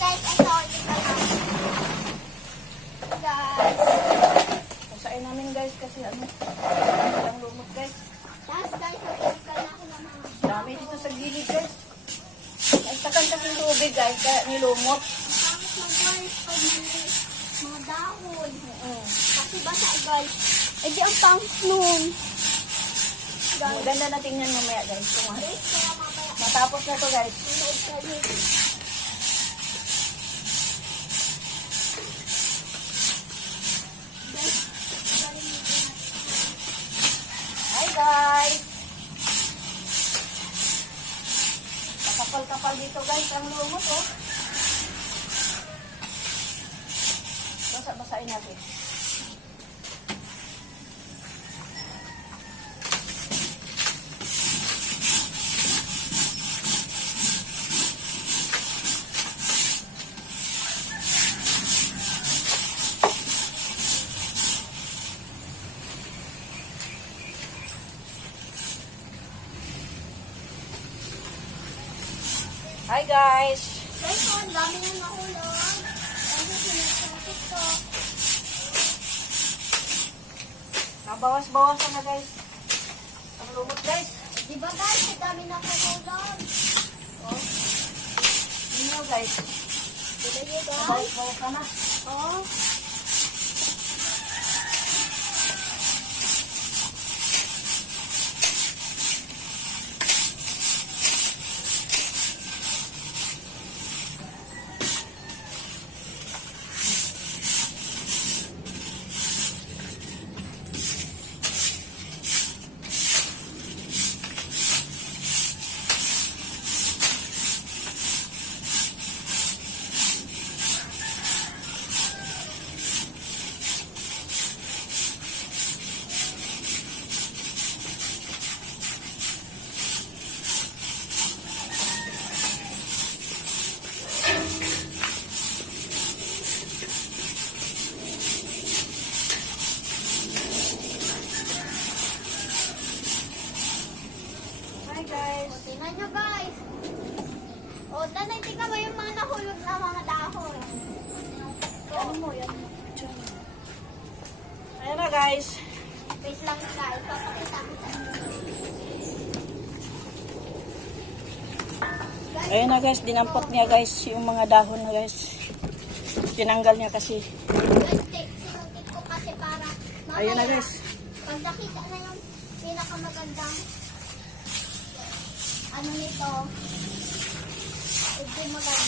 guys, ito ulit na lang. Guys. Kusain namin guys kasi ano, walang lumot guys. Tapos guys, ulit ka na ako ng mga. Dami dito sa gilid guys. Nagtakan kasing tubig guys, kaya nilumot. Tapos mag-guys, pag may mga dahon. Kasi basa guys. Eh di ang pangit nun. Guys. Maganda na tingnan mamaya guys. Guys, kaya mamaya. Matapos na to guys. Sunod ka dito. Guys, galing dito na. Hi guys! Kapal-kapal dito guys ang lumot oh. Basa-basain natin. Hi guys! Guys, ang dami na nahulog. Kasi sinasakit ko. Nabawas-bawasan na guys. Ang lumot guys. Diba guys, ang dami na nahulog. Oh. Ano guys? Diba yun guys? Nabawas-bawasan na. Oh. Hi guys! Tingnan nyo guys. O, tanay, tingnan mo yung mga nahulog na mga dahon. Ano mo yan? Ayan na guys. Wait lang guys, papakita ko sa inyo. Guys, Ayan na guys, dinampot niya guys yung mga dahon na guys. Tinanggal niya kasi. guys, sinuntik ko kasi para mamaya. Ayan na guys. Pag nakita na yung pinakamagandang ano nito, hindi maganda.